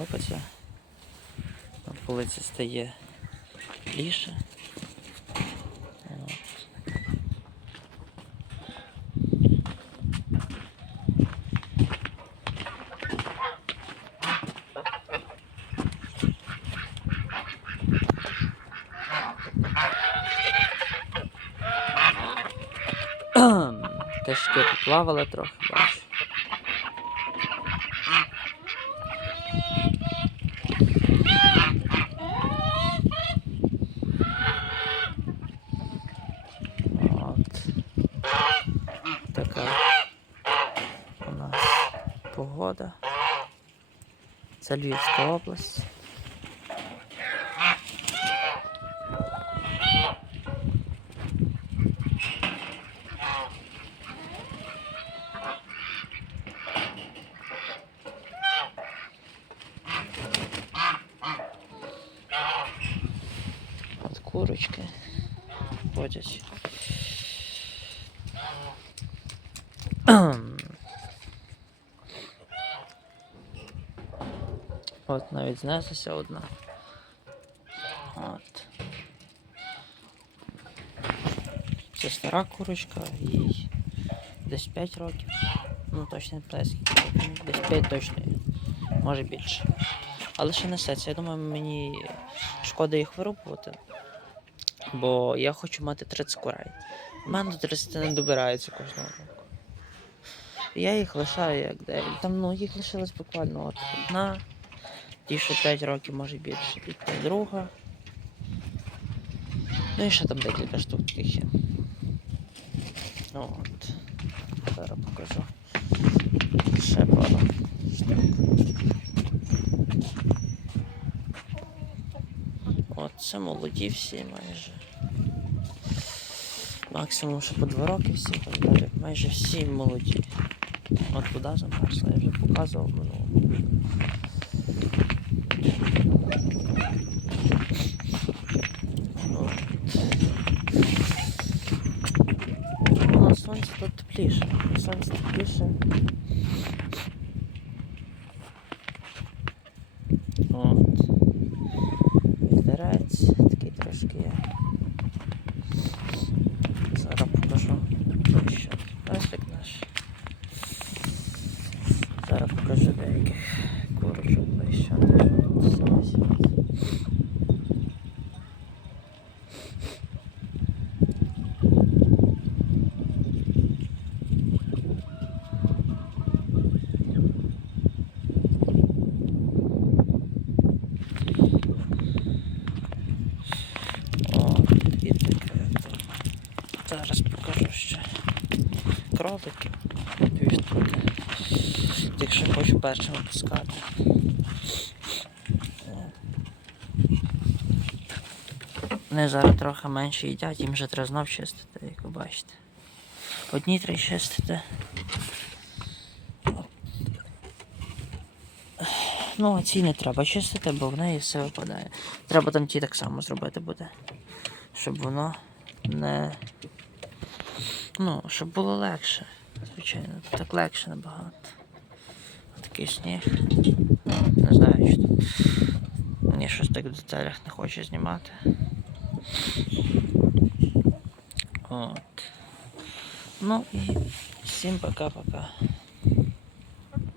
Робиться. Коли це стає ліше. От. Тишки поплавали трохи, бачу. От. Така у нас погода. Це Львівська область. От курочки ходять. От навіть знеслася одна. От. Це стара курочка, їй десь 5 років. Ну точно не. Десь 5 точно. Може більше. Але ще несеться. Я думаю, мені шкода їх вирубувати. Бо я хочу мати 30 курей. У мене до 30 не добирається кожного року. Я їх лишаю як де. Там ну їх лишилось буквально от одна. Ті, що 5 років, може більше. Та друга. Ну і ще там декілька штук таких є. От. Зараз покажу. Ще пару штук. От, це молоді всі майже. Максимум ще по 2 роки всі там. Майже всі молоді. От вода замерзла, я вже показував в минулому. Ну, на сонці тут тепліше. На сонці тепліше. От. Вітерець такий трошки є. Зараз покажу ближче. Песик наш. Зараз покажу деяких таке. то. Зараз покажу ще кролики. Дві штуки. Якщо хочу першим пускати. Вони зараз трохи менше їдять, їм вже треба знов чистити, як ви бачите. Одні треба чистити. Ну, а ці не треба чистити, бо в неї все випадає. Треба там ті так само зробити буде. Щоб воно не. Ну, щоб було легше. Звичайно, так легше набагато. Такий сніг. Не знаю, що там. Мені щось так в деталях не хоче знімати. От. Ну і всім пока-пока.